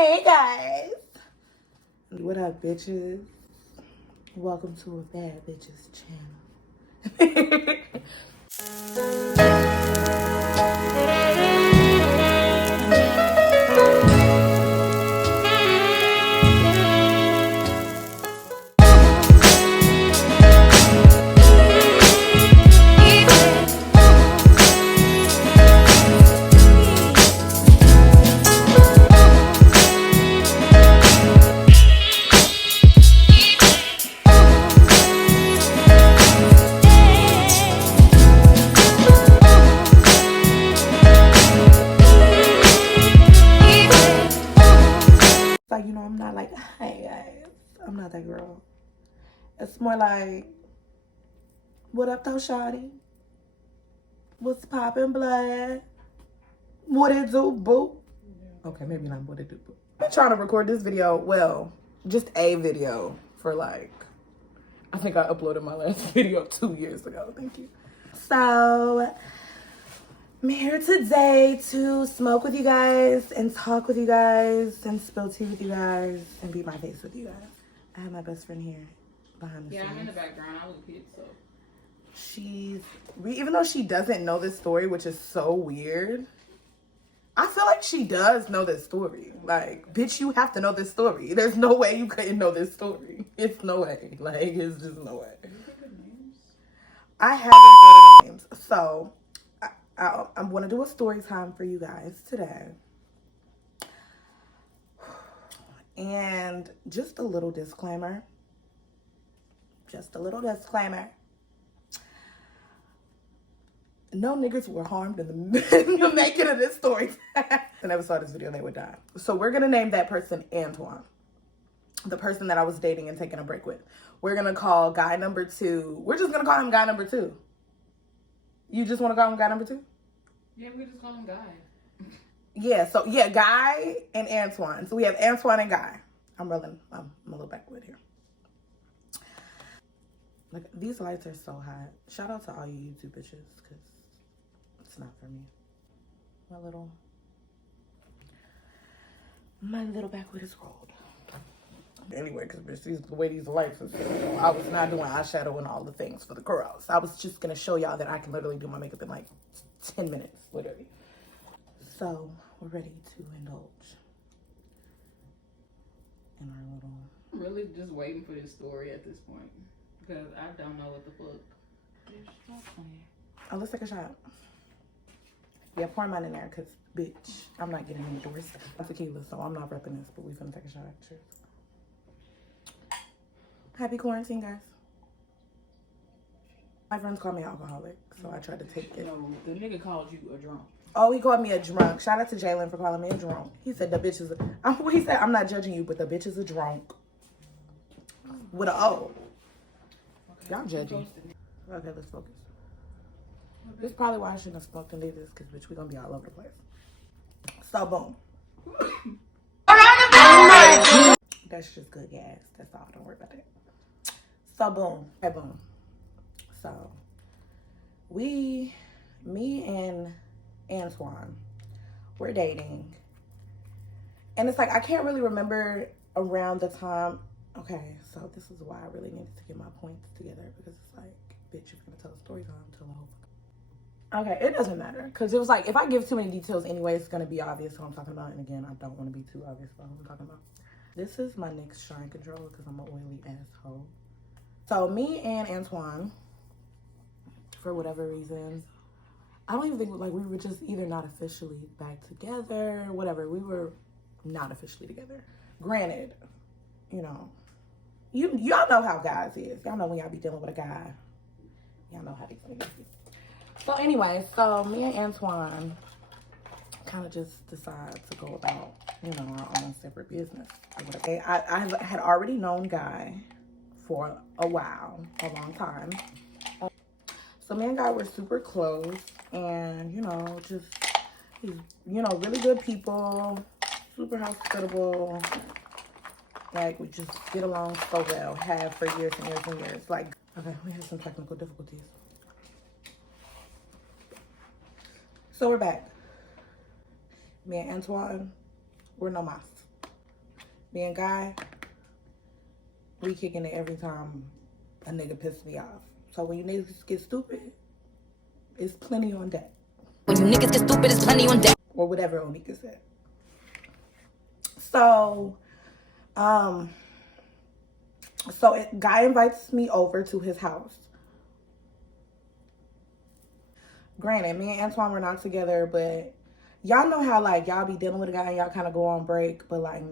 Hey guys. What up, bitches? Welcome to a Bad Bitches channel. Like, I'm not like, hey guys, I'm not that girl. It's more like, what up though, shawty? What's poppin', blood? What it do, boo? Okay, maybe not what it do, boo. I've been trying to record this video, well, just a video for like, I think I uploaded my last video 2 years ago. Thank you. So, I'm here today to smoke with you guys and talk with you guys and spill tea with you guys and be my face with you guys. I have my best friend here behind the scenes. Yeah, I'm in the background. I was a kid, so. Even though she doesn't know this story, which is so weird, I feel like she does know this story. Like, bitch, you have to know this story. There's no way you couldn't know this story. It's no way. Like, it's just no way. I haven't thought of names. So, I'm going to do a story time for you guys today. And just a little disclaimer. No niggas were harmed in the making of this story. I never saw this video, they would die. So we're going to name that person Antoine. The person that I was dating and taking a break with. We're going to call guy number 2. We're just going to call him guy number 2. You just want to call him guy number 2? Yeah, we just call him Guy. Yeah, so yeah, Guy and Antoine. So we have Antoine and Guy. I'm a little backward here. Like, these lights are so hot. Shout out to all you YouTube bitches, because it's not for me. My little backwood is rolled. Anyway, because the way these lights are, I was not doing eyeshadow and all the things for the girls. I was just going to show y'all that I can literally do my makeup in like 10 minutes, literally. So, we're ready to indulge in our little... I'm really just waiting for this story at this point. Because I don't know what the fuck. Oh, let's take a shot. Yeah, pour mine in there, because, bitch, I'm not getting endorsed. I'm tequila, so I'm not repping this, but we're going to take a shot. Cheers. Happy quarantine, guys. My friends call me alcoholic, so I tried to take it. No, the nigga called you a drunk. Oh, he called me a drunk. Shout out to Jalen for calling me a drunk. He said the bitch is he said, I'm not judging you, but the bitch is a drunk. With an O. Okay. Y'all judging. Okay, let's focus. Okay. This is probably why I shouldn't have smoked and did this, because bitch, we're going to be all over the place. So, boom. That's just good gas. That's all. Don't worry about that. So, boom. Okay, boom. So, me and Antoine, we're dating. And it's like, I can't really remember around the time. Okay, so this is why I really needed to get my points together, because it's like, bitch, you're going to tell a story time, tell the whole. Okay, it doesn't matter, because it was like, if I give too many details anyway, it's going to be obvious what I'm talking about. And again, I don't want to be too obvious about what I'm talking about. This is my NYX shine controller, because I'm an oily asshole. So me and Antoine, for whatever reason, I don't even think, like, we were just either not officially back together, whatever. We were not officially together. Granted, y'all know how guys is. Y'all know when y'all be dealing with a guy. Y'all know how these things be. So anyway, so me and Antoine kind of just decide to go about, our own separate business. I had already known Guy for a while, a long time. So me and Guy were super close, and, just, he's, really good people, super hospitable. Like, we just get along so well, have for years and years and years. Like, okay, we had some technical difficulties. So we're back. Me and Antoine, we're no mas. Me and Guy, we kicking it every time a nigga pisses me off. So when you niggas get stupid, it's plenty on deck. When you niggas get stupid, it's plenty on deck. Or whatever Onika said. So, Guy invites me over to his house. Granted, me and Antoine were not together, but y'all know how, like, y'all be dealing with a guy and y'all kind of go on break, but, like,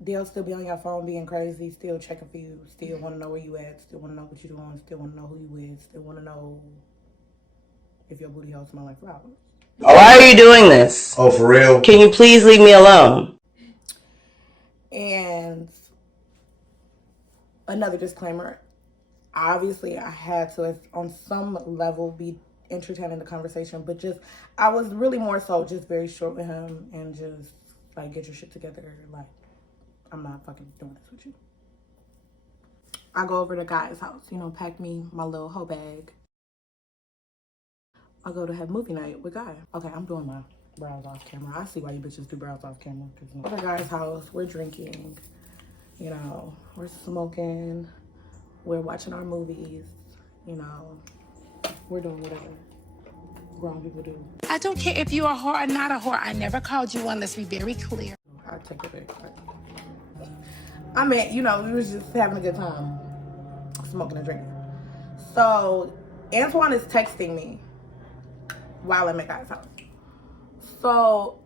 they'll still be on your phone being crazy, still checking for you, still want to know where you at, still want to know what you doing, still want to know who you with, still want to know if your booty hole smell like flowers. Why are you doing this? Oh, for real? Can you please leave me alone? And another disclaimer, obviously I had to, on some level, be entertaining the conversation, but just, I was really more so just very short with him and just, like, get your shit together. Like, I'm not fucking doing this with you. I go over to Guy's house, you know, pack me my little hoe bag. I go to have movie night with Guy. Okay, I'm doing my brows off camera. I see why you bitches do brows off camera. Cause we're at Guy's house, we're drinking, you know, we're smoking, we're watching our movies, you know, we're doing whatever grown people do. I don't care if you're a whore or not a whore. I never called you one. Let's be very clear. I take it back. I mean, you know, we was just having a good time, smoking and drinking. So Antoine is texting me while I'm at Guy's house. So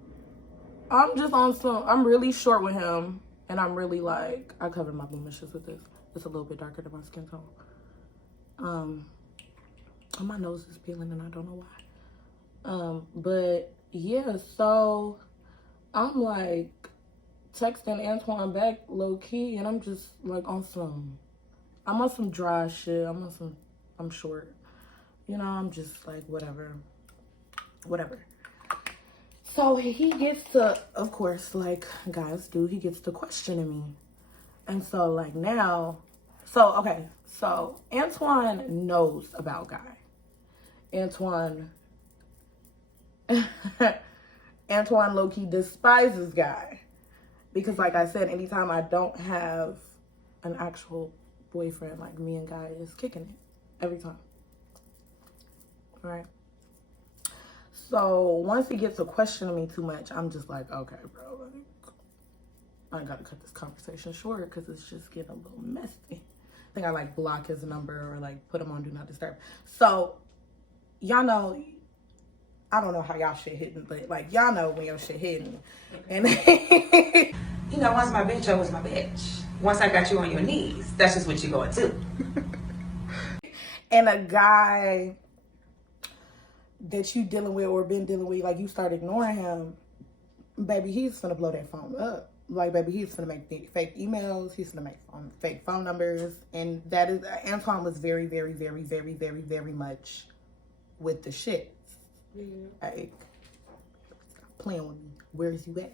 I'm just on some, I'm really short with him, and I'm really like, I covered my blemishes with this. It's a little bit darker than my skin tone. And my nose is peeling and I don't know why. But yeah, so I'm like texting Antoine back low key, and I'm just like I'm on some dry shit. I'm short. You know, I'm just like, whatever. So he gets to, of course, like guys do, he gets to questioning me. And so like now, so Antoine knows about Guy. Antoine low-key despises Guy. Because like I said, anytime I don't have an actual boyfriend, like me and Guy is kicking it. Every time. Right? So once he gets to questioning me too much, I'm just like, okay, bro, like, I gotta cut this conversation short because it's just getting a little messy. I think I like block his number or like put him on do not disturb. So y'all know, I don't know how y'all shit hitting, but like y'all know when your shit hitting. And you know, once my bitch, always my bitch. Once I got you on your knees, that's just what you're going to. And a guy that you dealing with or been dealing with, like you start ignoring him, baby, he's finna blow that phone up. Like, baby, he's finna make fake emails. He's finna make fake phone numbers. And that is, Antoine was very, very, very, very, very, very much with the shit. Yeah. Like, stop playing with me. Where is you at?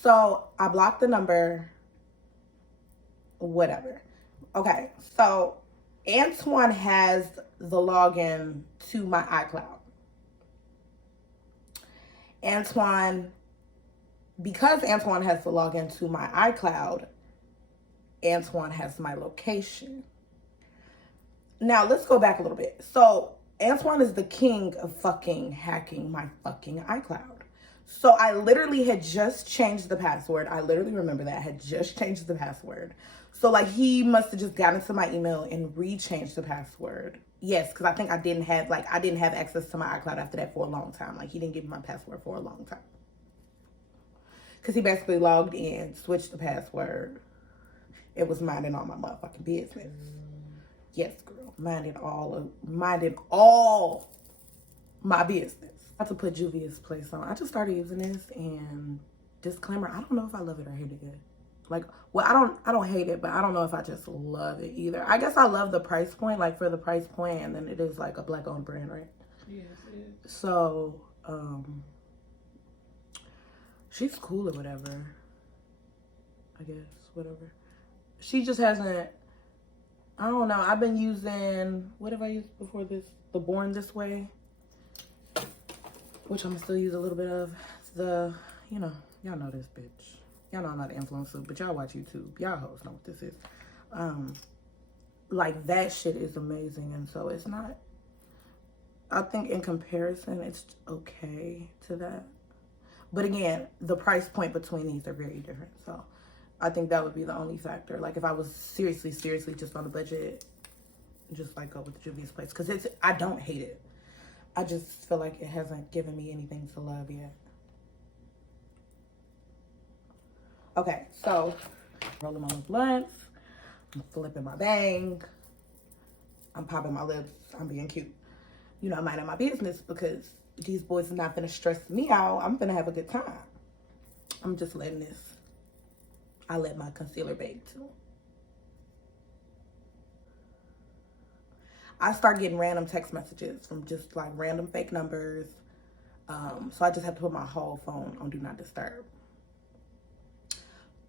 So I blocked the number. Whatever. Okay, so Antoine has the login to my iCloud. Because Antoine has the login to my iCloud, Antoine has my location. Now, let's go back a little bit. So, Antoine is the king of fucking hacking my fucking iCloud. So, I literally had just changed the password. I literally remember that. I had just changed the password. So, like, he must have just gotten into my email and re-changed the password. Yes, because I think I didn't have access to my iCloud after that for a long time. Like, he didn't give me my password for a long time. Because he basically logged in, switched the password. It was minding all my motherfucking business. Yes, girl. Minding all my business. I have to put Juvia's place on. I just started using this, and disclaimer, I don't know if I love it or hate it. Like, well, I don't hate it, but I don't know if I just love it either. I guess I love the price point, like for the price point, and then it is like a black-owned brand, right? Yes, it is. So, she's cool or whatever. I guess, whatever. She just hasn't, I don't know. I've been using, what have I used before this? The Born This Way. Which I'm gonna still use a little bit of. The, you know, y'all know this bitch. Y'all know I'm not an influencer, but y'all watch YouTube. Y'all hoes know what this is. Like, that shit is amazing. And so it's not, I think in comparison, it's okay to that. But again, the price point between these are very different. So I think that would be the only factor. Like, if I was seriously just on a budget, just like go with the Juvia's Place. Because I don't hate it. I just feel like it hasn't given me anything to love yet. Okay, so rolling my blunts, I'm flipping my bang, I'm popping my lips, I'm being cute. You know, I'm minding my business because these boys are not gonna stress me out. I'm gonna have a good time. I'm just letting this, I let my concealer bake too. I start getting random text messages from just like random fake numbers. So I just have to put my whole phone on Do Not Disturb.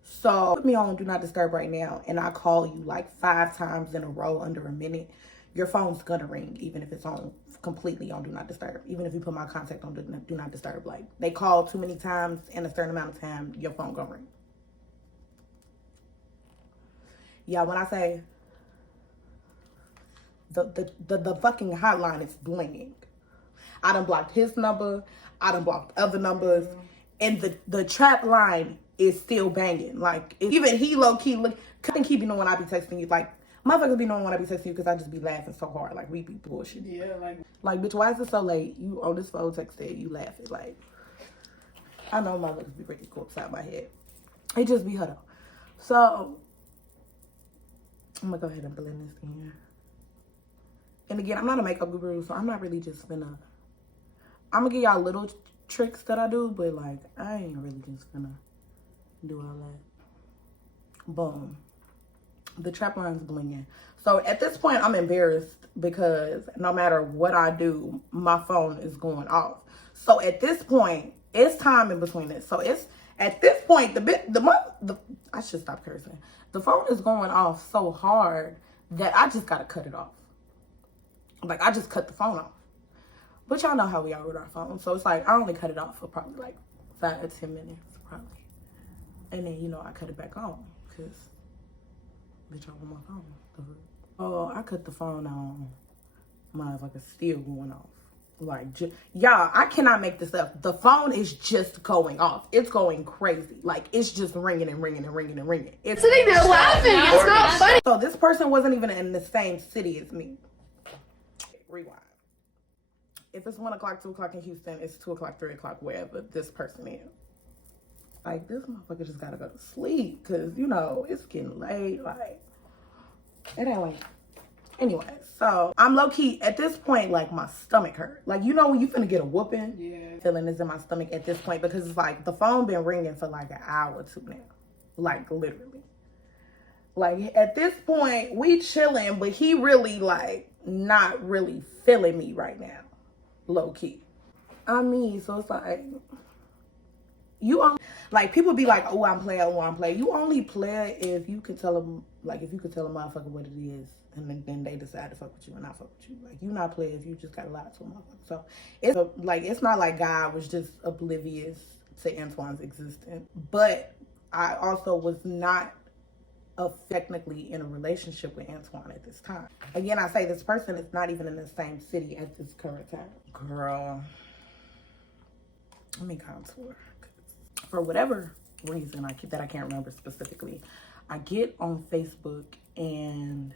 So put me on Do Not Disturb right now and I call you like 5 times in a row under a minute, your phone's gonna ring even if it's on completely on Do Not Disturb. Even if you put my contact on Do Not Disturb, like they call too many times in a certain amount of time, your phone gonna ring. Yeah, when I say the fucking hotline is blinging. I done blocked his number, I done blocked other numbers, and the trap line is still banging. Like, even he low-key, look, I think he be knowing when I be texting you. Like, motherfuckers be knowing when I be texting you because I just be laughing so hard. Like, we be bullshit. Yeah, like, bitch, why is it so late? You on this phone texting, you laughing. Like, I know motherfuckers be breaking corpse out my head. It just be her though. So, I'm gonna go ahead and blend this in. And again, I'm not a makeup guru, so I'm not really just finna, I'm gonna give y'all little tricks that I do, but like, I ain't really just finna do all that. Boom. The trap line's blinging. So at this point, I'm embarrassed because no matter what I do, my phone is going off. So at this point, it's time in between this. So it's, at this point, I should stop cursing. The phone is going off so hard that I just gotta cut it off. Like, I just cut the phone off. But y'all know how we are with our phones. So it's like, I only cut it off for probably like 5 to 10 minutes, probably. And then, you know, I cut it back on because, bitch, I want my phone. Oh, I cut the phone on. Motherfucker still going off. Like, y'all, I cannot make this up. The phone is just going off. It's going crazy. Like, it's just ringing and ringing and ringing and ringing. It's sitting there laughing. It's not funny. So this person wasn't even in the same city as me. Rewind. If it's 1 o'clock, 2 o'clock in Houston, it's 2 o'clock, 3 o'clock, wherever this person is. Like, this motherfucker just gotta go to sleep because, you know, it's getting late. Like, it ain't like. Anyway, so I'm low-key, at this point, like, my stomach hurt. Like, you know when you finna get a whooping? yeah. Feeling is in my stomach at this point because it's like, the phone been ringing for like an hour or two now. Like, literally. Like, at this point, we chilling, but he really, like, not really feeling me right now. Low-key. I mean, so it's like, you only, like, people be like, oh, I'm playing, oh, I'm playing. You only play if you can tell them, like, if you could tell a motherfucker what it is, and then they decide to fuck with you and not fuck with you. Like, you not play if you just gotta lie to a motherfucker. So, it's like, it's not like God was just oblivious to Antoine's existence. But I also was not technically in a relationship with Antoine at this time. Again, I say this person is not even in the same city at this current time. Girl, let me contour. For whatever reason, I can't remember specifically, I get on Facebook and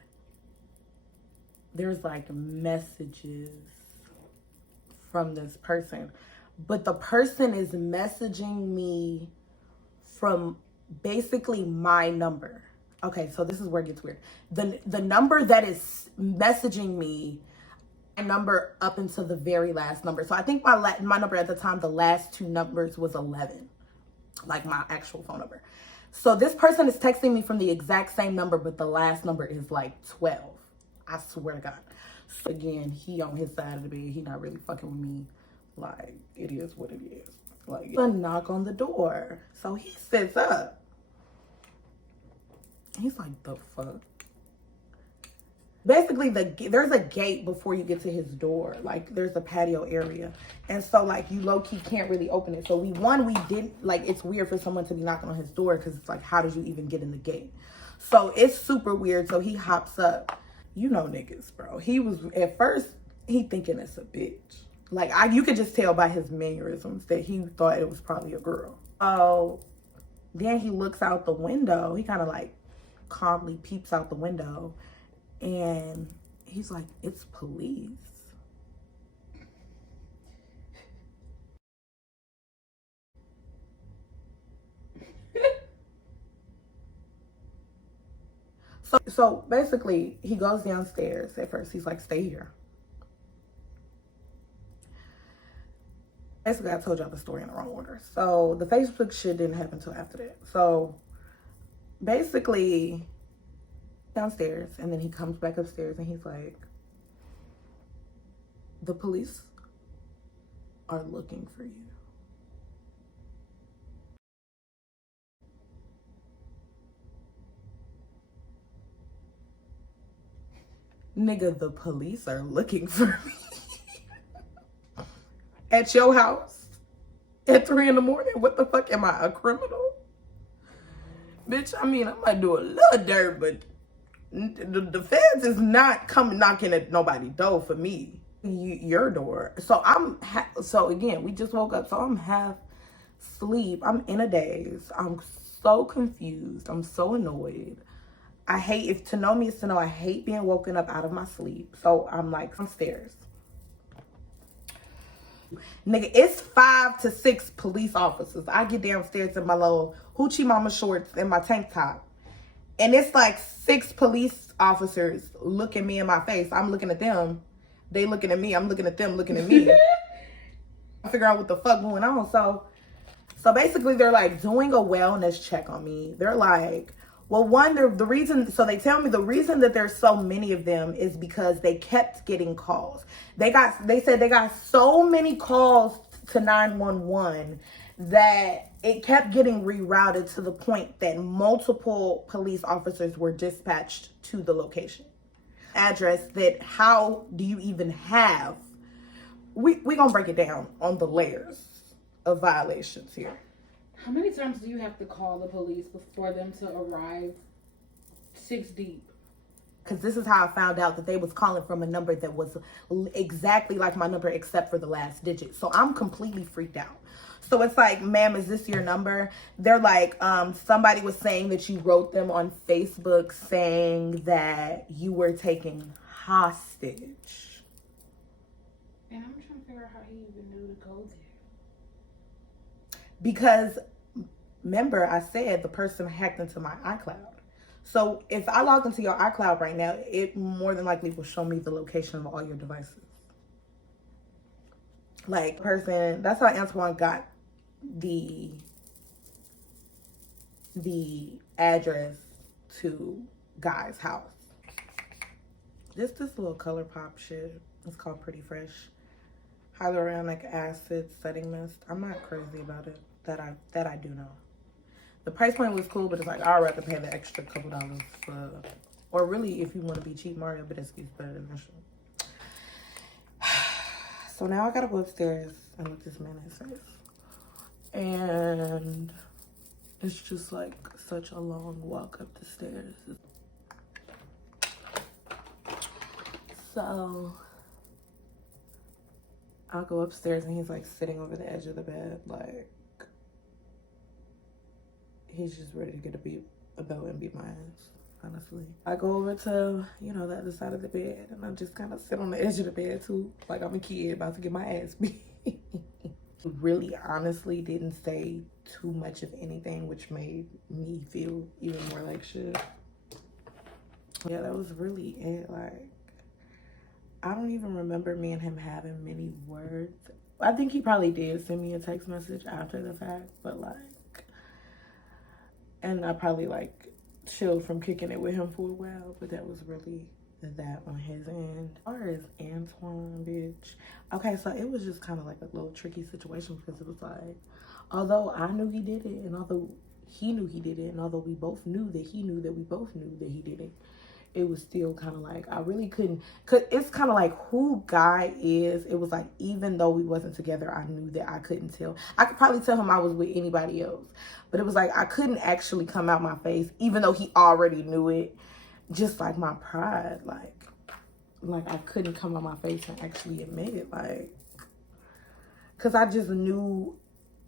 there's like messages from this person, but the person is messaging me from basically my number. Okay, so this is where it gets weird. The number that is messaging me, my number up until the very last number. So I think my number at the time, the last 2 numbers was 11, like my actual phone number. So this person is texting me from the exact same number, but the last number is like 12. I swear to God. So again, he on his side of the bed. He not really fucking with me. Like, it is what it is. Like, a knock on the door. So he sits up. He's like, the fuck? basically there's a gate before you get to his door. Like there's a patio area, and so like you low key can't really open it. So we didn't like. It's weird for someone to be knocking on his door because it's like, how did you even get in the gate? So it's super weird. So he hops up. You know niggas, bro. He was at first he thinking it's a bitch. Like you could just tell by his mannerisms that he thought it was probably a girl. So then he looks out the window. He kind of like calmly peeps out the window. And he's like, it's police. So basically, he goes downstairs. At first, he's like, stay here. Basically, I told y'all the story in the wrong order. So the Facebook shit didn't happen until after that. So basically, downstairs, and then he comes back upstairs and he's like, the police are looking for you. Nigga, the police are looking for me. At your house at 3 in the morning? What the fuck? Am I a criminal? Bitch, I mean, I might do a little dirt, but the feds is not coming knocking at nobody's door for me. Your door. So so again, we just woke up. So I'm half asleep. I'm in a daze. I'm so confused. I'm so annoyed. I hate, if to know me is to know, I hate being woken up out of my sleep. So I'm like downstairs. Nigga, it's 5 to 6 police officers. I get downstairs in my little hoochie mama shorts and my tank top. And it's like 6 police officers looking me in my face. I'm looking at them. They looking at me. I'm looking at them looking at me. I figure out what the fuck going on. So basically they're like doing a wellness check on me. They're like, well, the reason, so they tell me the reason that there's so many of them is because they kept getting calls. They said they got so many calls to 911 that it kept getting rerouted to the point that multiple police officers were dispatched to the location. Address that, how do you even have? We gonna break it down on the layers of violations here. How many times do you have to call the police before them to arrive 6 deep? Because this is how I found out that they was calling from a number that was exactly like my number except for the last digit. So I'm completely freaked out. So it's like, ma'am, is this your number? They're like, somebody was saying that you wrote them on Facebook saying that you were taken hostage. And I'm trying to figure out how he even knew to go there. Because remember, I said the person hacked into my iCloud. So if I log into your iCloud right now, it more than likely will show me the location of all your devices. Like, person, that's how Antoine got the address to Guy's house. This little color pop shit. It's called Pretty Fresh. Hyaluronic acid setting mist. I'm not crazy about it. That I do know. The price point was cool, but it's like, I'd rather pay the extra couple dollars for, or really, if you want to be cheap, Mario Badescu's better than that shit. So now I gotta go upstairs and look this man in his face. And it's just like such a long walk up the stairs. So I'll go upstairs and he's like sitting over the edge of the bed, like he's just ready to get a belt and beat my ass, honestly. I go over to, the other side of the bed and I just kind of sit on the edge of the bed too, like I'm a kid about to get my ass beat. Really honestly didn't say too much of anything, which made me feel even more like shit. Yeah, that was really it. Like, I don't even remember me and him having many words. I think he probably did send me a text message after the fact, but like, and I probably like chilled from kicking it with him for a while, but that was really that on his end. As far as Antoine, bitch. Okay, so it was just kind of like a little tricky situation because it was like, although I knew he did it, and although he knew he did it, and although we both knew that he knew that we both knew that he did it, it was still kind of like, I really couldn't, cause it's kind of like who Guy is. It was like, even though we wasn't together, I knew that I couldn't tell. I could probably tell him I was with anybody else, but it was like, I couldn't actually come out my face, even though he already knew it. Just like my pride, like I couldn't come on my face and actually admit it, like, cause I just knew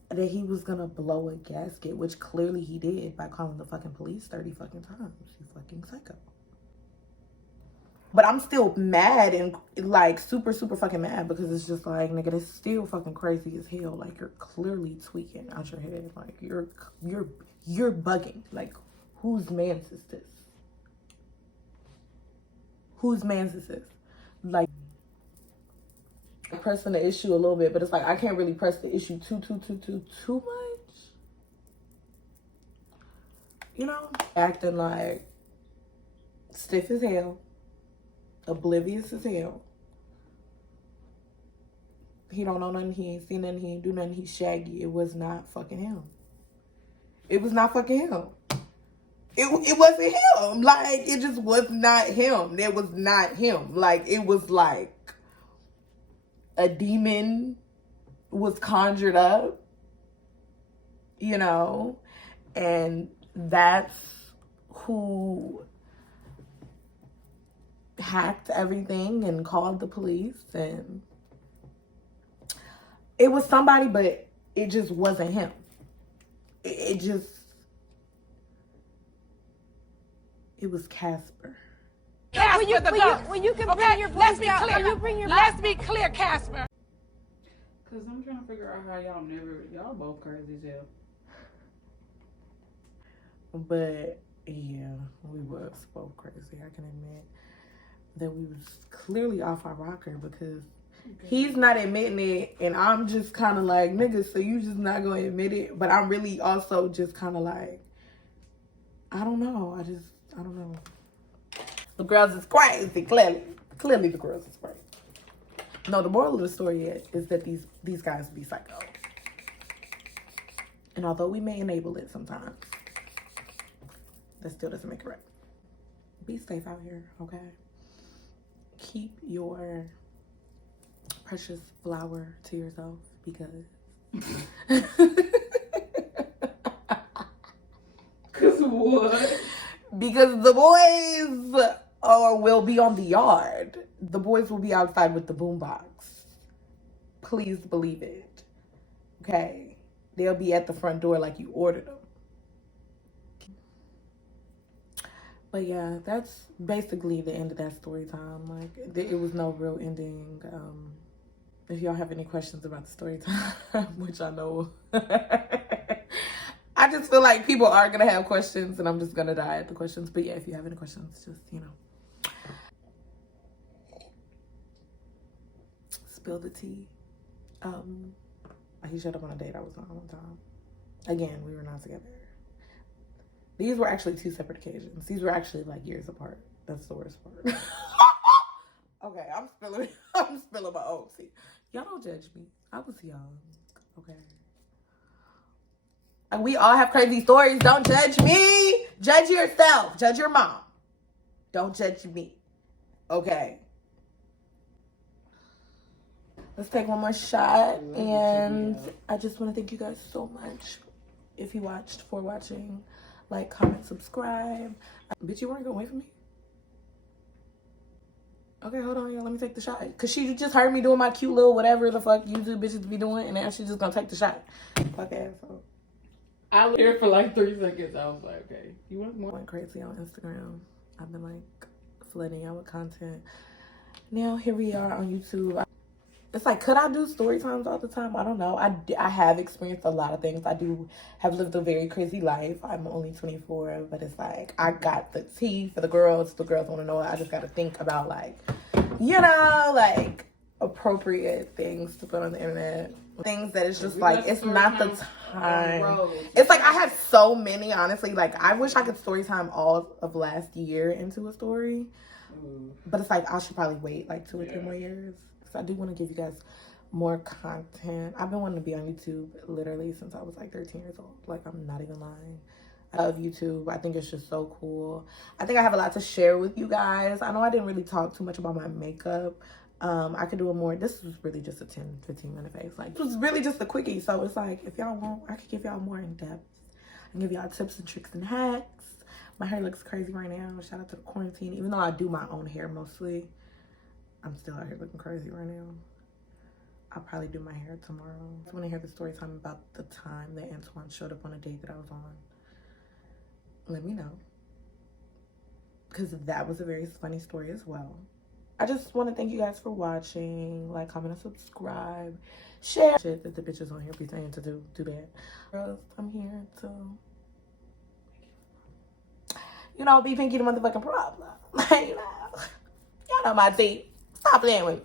that he was gonna blow a gasket, which clearly he did by calling the fucking police 30 fucking times. You fucking psycho. But I'm still mad and like super fucking mad, because it's just like, nigga, that's still fucking crazy as hell. Like, you're clearly tweaking out your head. Like, you're bugging. Like, whose man's is this? Whose man's is this? Like, pressing the issue a little bit, but it's like I can't really press the issue too much. You know? Acting like stiff as hell, oblivious as hell. He don't know nothing, he ain't seen nothing, he ain't do nothing, he's shaggy. It was not fucking him. It was not fucking him. It wasn't him. Like, it just was not him. It was not him. Like, it was like a demon was conjured up, you know, and that's who hacked everything and called the police. And it was somebody, but it just wasn't him. It was Casper. Casper the ghost. When you can Okay, bring your let's voice be down, clear. can you bring your Let's be clear, Casper. Cause I'm trying to figure out how y'all both crazy as hell. But yeah, we was both crazy. I can admit that we was clearly off our rocker, because he's not admitting it, and I'm just kind of like, nigga, so you just not gonna admit it? But I'm really also just kind of like, I don't know. I don't know. The girls is crazy, clearly. Clearly the girls is crazy. No, the moral of the story is that these guys be psycho. And although we may enable it sometimes, that still doesn't make it right. Be safe out here, okay? Keep your precious flower to yourself, because... Cause what? Because the boys will be on the yard. The boys will be outside with the boombox. Please believe it. Okay? They'll be at the front door like you ordered them. But yeah, that's basically the end of that story time. Like, it was no real ending. If y'all have any questions about the story time, which I know... I just feel like people are going to have questions, and I'm just going to die at the questions. But yeah, if you have any questions, just, you know. Spill the tea. He showed up on a date I was on one time. Again, we were not together. These were actually 2 separate occasions. These were actually like years apart. That's the worst part. Okay, I'm spilling my oats. Y'all don't judge me. I was young. Okay. And we all have crazy stories. Don't judge me. Judge yourself. Judge your mom. Don't judge me. Okay. Let's take one more shot. And I just want to thank you guys so much. If you watched, for watching. Like, comment, subscribe. Bitch, you weren't going to wait for me? Okay, hold on, y'all. Let me take the shot. Because she just heard me doing my cute little whatever the fuck YouTube bitches be doing. And now she's just going to take the shot. Fuck asshole. I was here for like 3 seconds. I was like, okay, you want more? I went crazy on Instagram. I've been like flooding y'all with content. Now here we are on YouTube. It's like, could I do story times all the time? I don't know. I have experienced a lot of things. I do have lived a very crazy life. I'm only 24, but it's like, I got the tea for the girls. The girls want to know it. I just got to think about, like, you know, like, appropriate things to put on the internet. Things that it's just like, it's not the time. It's like, I have so many, honestly. Like, I wish I could story time all of last year into a story. But it's like, I should probably wait like 2 or 3 more years. Because I do want to give you guys more content. I've been wanting to be on YouTube literally since I was like 13 years old. Like, I'm not even lying. of YouTube. I think it's just so cool. I think I have a lot to share with you guys. I know I didn't really talk too much about my makeup. I could do a more, this was really just a 10-15 minute face. Like, it was really just a quickie. So it's like, if y'all want, I could give y'all more in depth. I can give y'all tips and tricks and hacks. My hair looks crazy right now. Shout out to the quarantine. Even though I do my own hair mostly, I'm still out here looking crazy right now. I'll probably do my hair tomorrow. I want to hear the story time about the time that Antoine showed up on a date that I was on. Let me know. Because that was a very funny story as well. I just want to thank you guys for watching. Like, comment, and subscribe. Share shit that the bitches on here be saying to do that. Girls, I'm here to, you know, be Pinky the motherfucking problem. You know my tea. Stop playing with me.